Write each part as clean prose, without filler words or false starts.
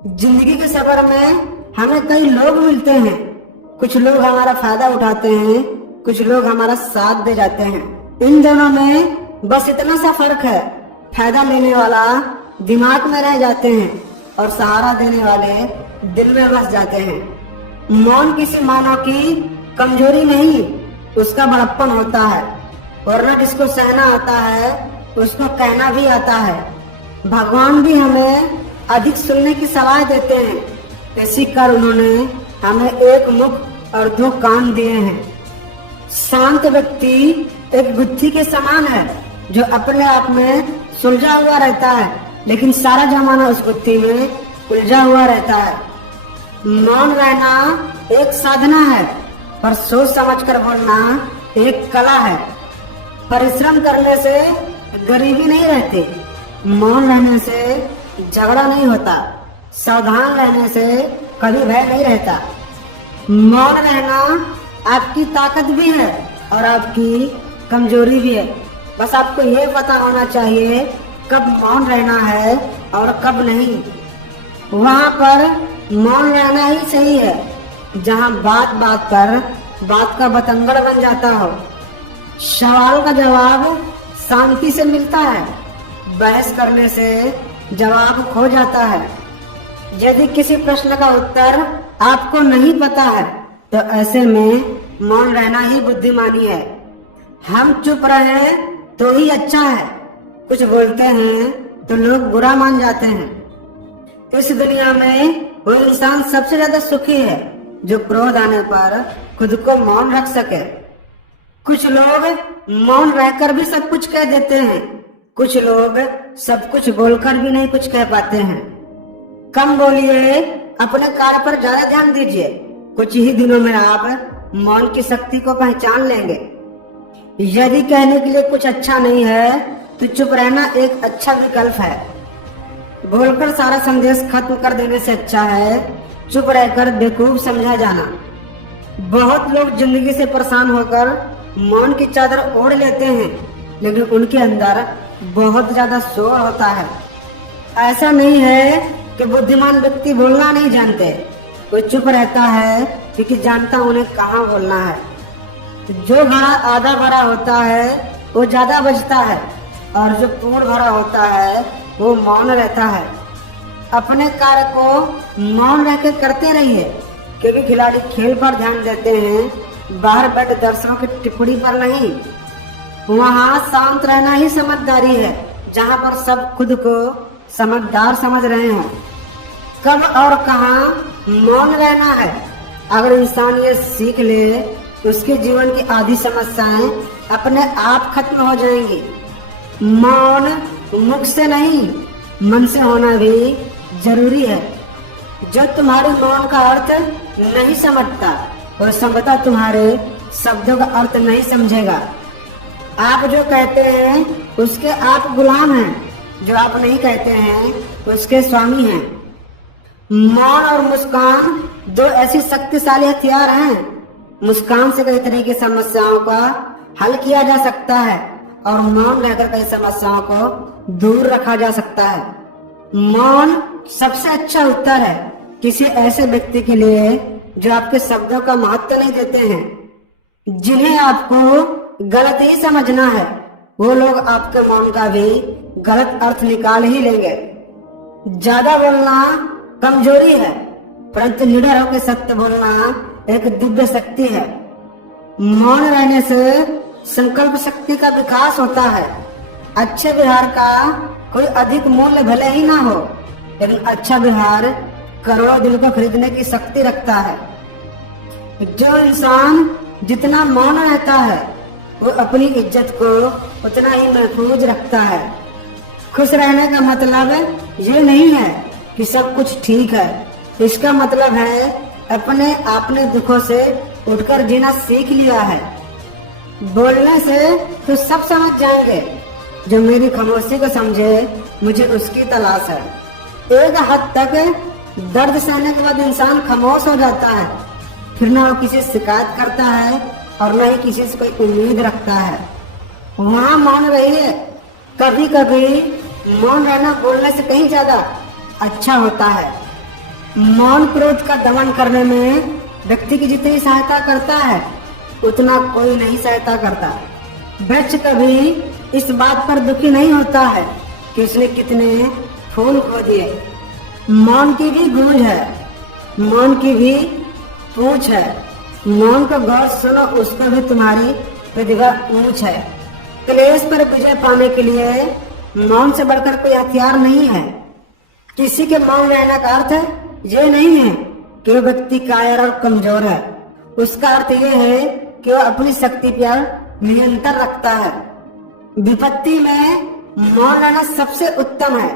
जिंदगी के सफर में हमें कई लोग मिलते हैं। कुछ लोग हमारा फायदा उठाते हैं, कुछ लोग हमारा साथ दे जाते हैं। इन दोनों में बस इतना सा फर्क है, फायदा लेने वाला दिमाग में रह जाते हैं और सहारा देने वाले दिल में बस जाते हैं। मौन किसी मानव की कमजोरी नहीं, उसका बड़प्पन होता है। वरना जिसको सहना आता है उसको कहना भी आता है। भगवान भी हमें अधिक सुनने की सलाह देते हैं, इसी कर उन्होंने हमें एक मुख और दो कान दिए हैं। शांत व्यक्ति एक गुत्थी के समान है जो अपने आप में सुलझा हुआ रहता है, लेकिन सारा जमाना उस गुत्थी में उलझा हुआ रहता है। मौन रहना एक साधना है, पर सोच समझ कर बोलना एक कला है। परिश्रम करने से गरीबी नहीं रहती, मौन रहने से झगड़ा नहीं होता, सावधान रहने से कभी भय नहीं रहता। मौन रहना आपकी ताकत भी है और आपकी कमजोरी भी है। बस आपको ये पता होना चाहिए कब मौन रहना है और कब नहीं। वहाँ पर मौन रहना ही सही है जहाँ बात बात पर बात का बतंगड़ बन जाता हो। सवाल का जवाब शांति से मिलता है, बहस करने से जवाब खो जाता है। यदि किसी प्रश्न का उत्तर आपको नहीं पता है तो ऐसे में मौन रहना ही बुद्धिमानी है। हम चुप रहे तो ही अच्छा है, कुछ बोलते हैं तो लोग बुरा मान जाते हैं। इस दुनिया में वो इंसान सबसे ज्यादा सुखी है जो क्रोध आने पर खुद को मौन रख सके। कुछ लोग मौन रहकर भी सब कुछ कह देते हैं, कुछ लोग सब कुछ बोलकर भी नहीं कुछ कह पाते हैं। कम बोलिए, अपने कार्य पर ज्यादा ध्यान दीजिए। कुछ ही दिनों में आप मौन की शक्ति को पहचान लेंगे। यदि कहने के लिए कुछ अच्छा नहीं है तो चुप रहना एक अच्छा विकल्प है। बोलकर सारा संदेश खत्म कर देने से अच्छा है चुप रहकर बेवकूफ समझा जाना। बहुत लोग जिंदगी से परेशान होकर मौन की चादर ओढ़ लेते हैं, लेकिन उनके अंदर बहुत ज्यादा शोर होता है। ऐसा नहीं है कि बुद्धिमान व्यक्ति बोलना नहीं जानते, कोई चुप रहता है क्योंकि जानता उन्हें कहाँ बोलना है। जो घड़ा आधा भरा होता है वो ज्यादा बजता है और जो पूर्ण भरा होता है वो मौन रहता है। अपने कार्य को मौन रहकर करते रहिए, क्योंकि खिलाड़ी खेल पर ध्यान देते हैं, बाहर बैठे दर्शकों की टिप्पणी पर नहीं। वहाँ शांत रहना ही समझदारी है, जहाँ पर सब खुद को समझदार समझ रहे हो। कब और कहाँ मौन रहना है, अगर इंसान ये सीख ले तो उसके जीवन की आधी समस्याएं अपने आप खत्म हो जाएंगी। मौन मुख से नहीं, मन से होना भी जरूरी है। जो तुम्हारे मौन का अर्थ नहीं समझता वो संभवतः तुम्हारे शब्दों का अर्थ नहीं समझेगा। आप जो कहते हैं उसके आप गुलाम हैं, जो आप नहीं कहते हैं उसके स्वामी हैं। मौन और मुस्कान दो ऐसी शक्तिशाली हथियार हैं। मुस्कान से कई तरह की समस्याओं का हल किया जा सकता है और मौन रहकर कई समस्याओं को दूर रखा जा सकता है। मौन सबसे अच्छा उत्तर है किसी ऐसे व्यक्ति के लिए जो आपके शब्दों का महत्व नहीं देते हैं। जिन्हें आपको गलत ही समझना है वो लोग आपके मौन का भी गलत अर्थ निकाल ही लेंगे। ज्यादा बोलना कमजोरी है, परंतु निडर होकर सत्य बोलना एक दिव्य शक्ति है। मौन रहने से संकल्प शक्ति का विकास होता है। अच्छे व्यवहार का कोई अधिक मूल्य भले ही ना हो, लेकिन अच्छा व्यवहार करोड़ों दिल को खरीदने की शक्ति रखता है। जो इंसान जितना मौन रहता है वो अपनी इज्जत को उतना ही महफूज रखता है। खुश रहने का मतलब ये नहीं है कि सब कुछ ठीक है, इसका मतलब है अपने आपने दुखों से उठकर जीना सीख लिया है। बोलने से तो सब समझ जाएंगे, जो मेरी खामोशी को समझे मुझे उसकी तलाश है। एक हद तक दर्द सहने के बाद इंसान खामोश हो जाता है, फिर ना वो किसी से शिकायत करता है और न ही किसी से कोई उम्मीद रखता है। वहाँ मौन रहिए। कभी कभी मौन रहना बोलने से कहीं ज्यादा अच्छा होता है। मौन क्रोध का दमन करने में व्यक्ति की जितनी सहायता करता है उतना कोई नहीं सहायता करता। वृक्ष कभी इस बात पर दुखी नहीं होता है कि उसने कितने फूल खो दिए। मौन की भी गूंज है, मौन की भी पूछ है। मौन को गौर सुनो, उसको भी तुम्हारी प्रतिभा ऊंच है। क्लेश पर विजय पाने के लिए मौन से बढ़कर कोई हथियार नहीं है। किसी के मौन रहने का अर्थ ये नहीं है कि वो व्यक्ति कायर और कमजोर है। उसका अर्थ ये है कि वो अपनी शक्ति पर नियंत्रण रखता है। विपत्ति में मौन रहना सबसे उत्तम है।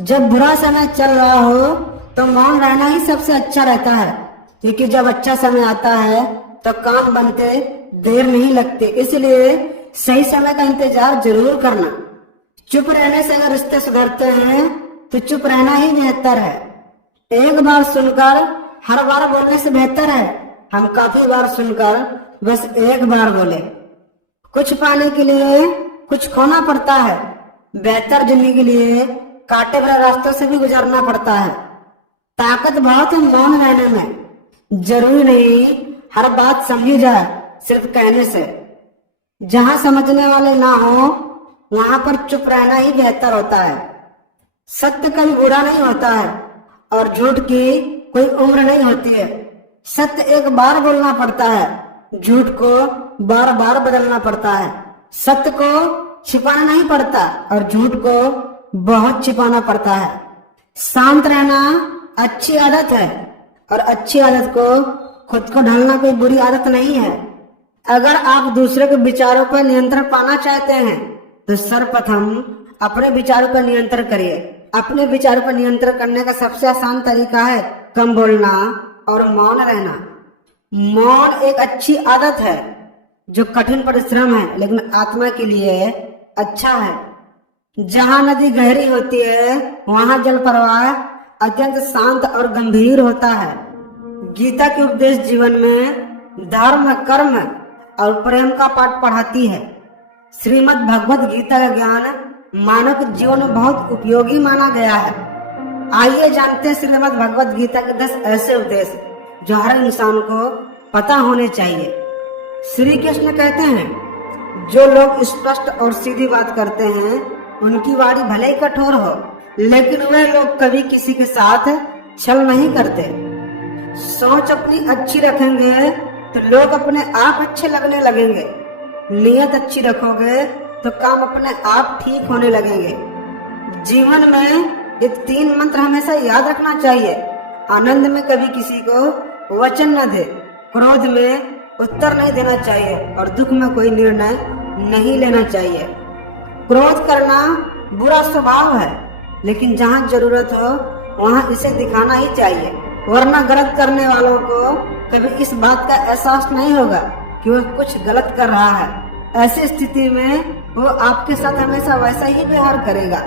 जब बुरा समय चल रहा हो तो मौन रहना ही सबसे अच्छा रहता है, क्योंकि जब अच्छा समय आता है तो काम बनते देर नहीं लगती। इसलिए सही समय का इंतजार जरूर करना। चुप रहने से अगर रिश्ते सुधरते हैं तो चुप रहना ही बेहतर है। एक बार सुनकर हर बार बोलने से बेहतर है हम काफी बार सुनकर बस एक बार बोले। कुछ पाने के लिए कुछ खोना पड़ता है। बेहतर जिंदगी के लिए कांटे भरे रास्तों से भी गुजरना पड़ता है। ताकत बहुत है मौन रहने में। जरूरी नहीं हर बात समझी जाए सिर्फ कहने से। जहां समझने वाले ना हो वहां पर चुप रहना ही बेहतर होता है। सत्य कभी बुरा नहीं होता है और झूठ की कोई उम्र नहीं होती है। सत्य एक बार बोलना पड़ता है, झूठ को बार बार बदलना पड़ता है। सत्य को छिपाना नहीं पड़ता और झूठ को बहुत छिपाना पड़ता है। शांत रहना अच्छी आदत है और अच्छी आदत को खुद को ढालना कोई बुरी आदत नहीं है। अगर आप दूसरे के विचारों पर नियंत्रण पाना चाहते हैं तो सर्वप्रथम अपने विचारों पर नियंत्रण करिए। अपने विचारों पर नियंत्रण करने का सबसे आसान तरीका है कम बोलना और मौन रहना। मौन एक अच्छी आदत है जो कठिन परिश्रम है लेकिन आत्मा के लिए अच्छा है। जहाँ नदी गहरी होती है वहाँ जल प्रवाह अत्यंत शांत और गंभीर होता है। गीता के उपदेश जीवन में धर्म, कर्म और प्रेम का पाठ पढ़ाती है। श्रीमद् भगवत गीता का ज्ञान मानव के जीवन में बहुत उपयोगी माना गया है। आइए जानते हैं श्रीमद् भगवत गीता के 10 ऐसे उपदेश जो हर इंसान को पता होने चाहिए। श्री कृष्ण कहते हैं जो लोग स्पष्ट और सीधी बात करते हैं उनकी वाणी भले ही कठोर हो लेकिन वह लोग कभी किसी के साथ छल नहीं करते। सोच अपनी अच्छी रखेंगे तो लोग अपने आप अच्छे लगने लगेंगे। नियत अच्छी रखोगे तो काम अपने आप ठीक होने लगेंगे। जीवन में ये 3 मंत्र हमेशा याद रखना चाहिए। आनंद में कभी किसी को वचन न दे, क्रोध में उत्तर नहीं देना चाहिए और दुख में कोई निर्णय नहीं लेना चाहिए। क्रोध करना बुरा स्वभाव है लेकिन जहाँ जरूरत हो वहाँ इसे दिखाना ही चाहिए, वरना गलत करने वालों को कभी इस बात का एहसास नहीं होगा कि वह कुछ गलत कर रहा है। ऐसी स्थिति में वो आपके साथ हमेशा वैसा ही व्यवहार करेगा।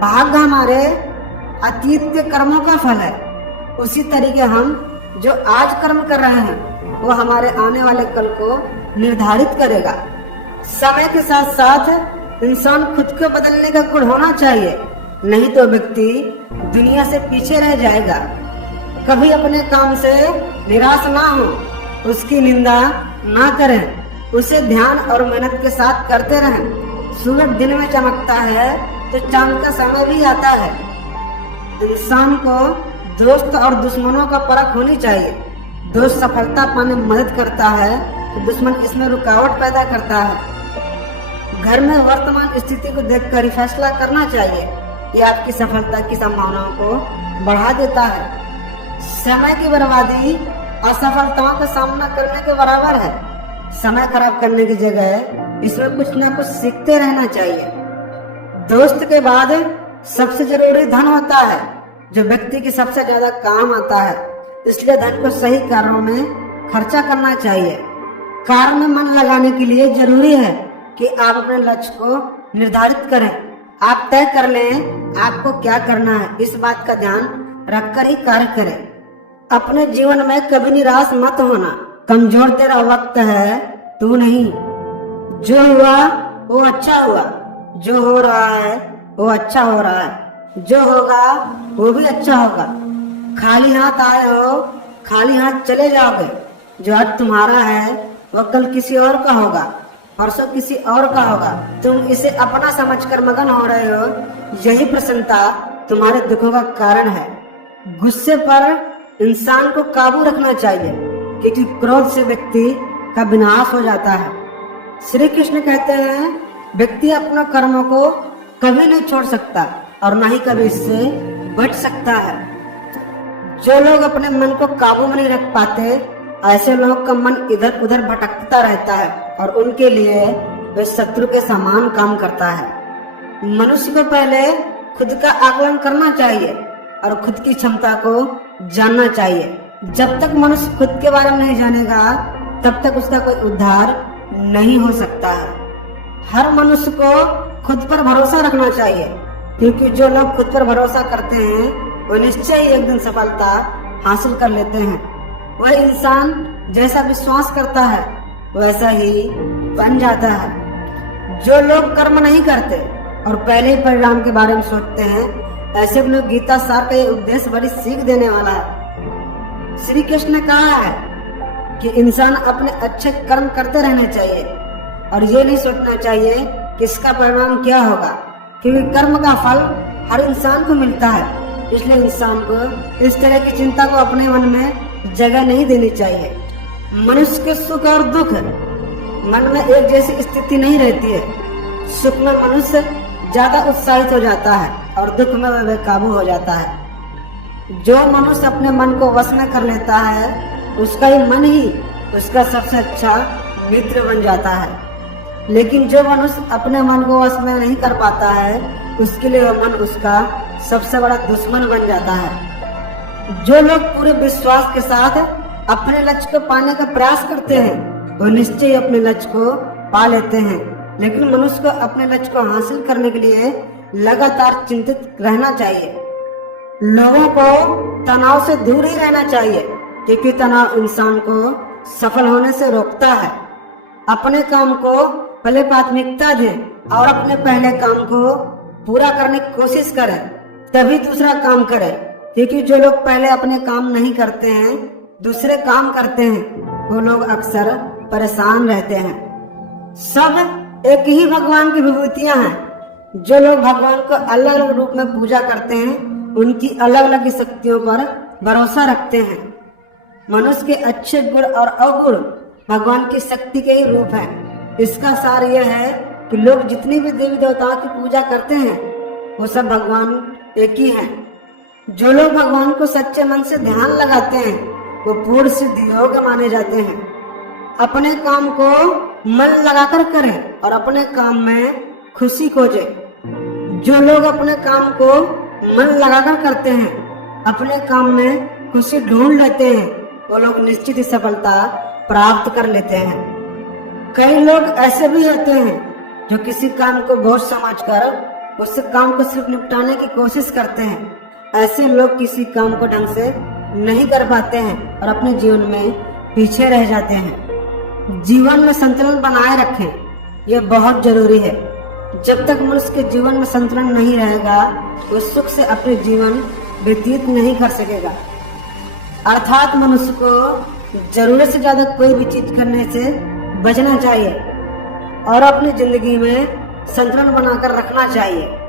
भाग्य हमारे अतीत के कर्मों का फल है। उसी तरीके हम जो आज कर्म कर रहे हैं वो हमारे आने वाले कल को निर्धारित करेगा। समय के साथ साथ इंसान खुद को बदलने का गुण होना चाहिए, नहीं तो व्यक्ति दुनिया से पीछे रह जाएगा। कभी अपने काम से निराश ना हो, उसकी निंदा ना करें, उसे ध्यान और मेहनत के साथ करते रहें। सूरज दिन में चमकता है तो चांद का समय भी आता है। इंसान को दोस्त और दुश्मनों का परख होनी चाहिए। दोस्त सफलता पाने में मदद करता है तो दुश्मन इसमें रुकावट पैदा करता है। घर में वर्तमान स्थिति को देखकर ही फैसला करना चाहिए। ये आपकी सफलता की संभावनाओं को बढ़ा देता है। समय की बर्बादी असफलताओं का सामना करने के बराबर है। समय खराब करने की जगह इसमें कुछ ना कुछ सीखते रहना चाहिए। दोस्त के बाद सबसे जरूरी धन होता है जो व्यक्ति की सबसे ज्यादा काम आता है। इसलिए धन को सही कार्यों में खर्चा करना चाहिए। कार्य में मन लगाने के लिए जरूरी है कि आप अपने लक्ष्य को निर्धारित करें। आप तय कर लें आपको क्या करना है, इस बात का ध्यान रखकर ही कार्य करें। अपने जीवन में कभी निराश मत होना। कमजोर तेरा वक्त है, तू नहीं। जो हुआ वो अच्छा हुआ, जो हो रहा है वो अच्छा हो रहा है, जो होगा वो भी अच्छा होगा। खाली हाथ आए हो, खाली हाथ चले जाओगे। जो आज तुम्हारा है वह कल किसी और का होगा, परसों किसी और का होगा। तुम इसे अपना समझकर मगन हो रहे हो, यही प्रसन्नता तुम्हारे दुखों का कारण है। गुस्से पर इंसान को काबू रखना चाहिए, क्योंकि क्रोध से व्यक्ति का विनाश हो जाता है। श्री कृष्ण कहते हैं, व्यक्ति अपने कर्मों को कभी नहीं छोड़ सकता और न ही कभी इससे बच सकता है। जो लोग अपने मन को काबू में नहीं रख पाते, ऐसे लोगों का मन इधर उधर भटकता रहता है और उनके लिए वे शत्रु के समान काम करता है। मनुष्य को पहले खुद का आकलन करना चाहिए और खुद की क्षमता को जानना चाहिए। जब तक मनुष्य खुद के बारे में नहीं जानेगा, तब तक उसका कोई उद्धार नहीं हो सकता है। हर मनुष्य को खुद पर भरोसा रखना चाहिए, क्योंकि जो लोग खुद पर भरोसा करते हैं वो निश्चय ही एक दिन सफलता हासिल कर लेते हैं। वह इंसान जैसा विश्वास करता है वैसा ही बन जाता है। जो लोग कर्म नहीं करते और पहले ही परिणाम के बारे में सोचते हैं, ऐसे लोग गीता सार का ये उद्देश्य बड़ी सीख देने वाला है। श्री कृष्ण ने कहा है कि इंसान अपने अच्छे कर्म करते रहने चाहिए और ये नहीं सोचना चाहिए कि इसका परिणाम क्या होगा, क्योंकि कर्म का फल हर इंसान को मिलता है। इसलिए इंसान को इस तरह की चिंता को अपने मन में जगह नहीं देनी चाहिए। मनुष्य के सुख और दुख मन में एक जैसी स्थिति नहीं रहती है। सुख में मनुष्य ज्यादा उत्साहित हो जाता है और दुख में वह बेकाबू हो जाता है। जो मनुष्य अपने मन को वश में कर लेता है, उसका ही मन ही उसका सबसे अच्छा मित्र बन जाता है। लेकिन जो मनुष्य अपने मन को वश में नहीं कर पाता है, उसके लिए वह मन उसका सबसे बड़ा दुश्मन बन जाता है। जो लोग पूरे विश्वास के साथ अपने लक्ष्य को पाने का प्रयास करते हैं, वो निश्चय ही अपने लक्ष्य को पा लेते हैं। लेकिन मनुष्य को अपने लक्ष्य को हासिल करने के लिए लगातार चिंतित रहना चाहिए। लोगों को तनाव से दूर ही रहना चाहिए, क्योंकि तनाव इंसान को सफल होने से रोकता है। अपने काम को पहले प्राथमिकता दें और अपने पहले काम को पूरा करने की कोशिश करें, तभी दूसरा काम करें। क्योंकि जो लोग पहले अपने काम नहीं करते हैं, दूसरे काम करते हैं, वो लोग अक्सर परेशान रहते हैं। सब एक ही भगवान की विभूतियां हैं। जो लोग भगवान को अलग अलग रूप में पूजा करते हैं, उनकी अलग अलग शक्तियों पर भरोसा रखते हैं। मनुष्य के अच्छे गुण और अवगुण भगवान की शक्ति के ही रूप हैं। इसका सार यह है कि लोग जितनी भी देवी देवताओं की पूजा करते हैं, वो सब भगवान एक ही हैं। जो लोग भगवान को सच्चे मन से ध्यान लगाते हैं, वो पूर्ण सिद्ध योग माने जाते हैं। अपने काम को मन लगाकर करें और अपने काम में खुशी खोजें। जो लोग अपने काम को मन लगाकर करते हैं, अपने काम में खुशी ढूंढ लेते हैं, वो लोग निश्चित ही सफलता प्राप्त कर लेते हैं। कई लोग ऐसे भी होते हैं जो किसी काम को बोझ समझकर उस काम को सिर्फ निपटाने की कोशिश करते हैं। ऐसे लोग किसी काम को ढंग से नहीं कर पाते हैं और अपने जीवन में पीछे रह जाते हैं। जीवन में संतुलन बनाए रखें, यह बहुत जरूरी है। जब तक मनुष्य के जीवन में संतुलन नहीं रहेगा, वो सुख से अपने जीवन व्यतीत नहीं कर सकेगा। अर्थात मनुष्य को जरूरत से ज्यादा कोई भी चीज करने से बचना चाहिए और अपनी जिंदगी में संतुलन बनाकर रखना चाहिए।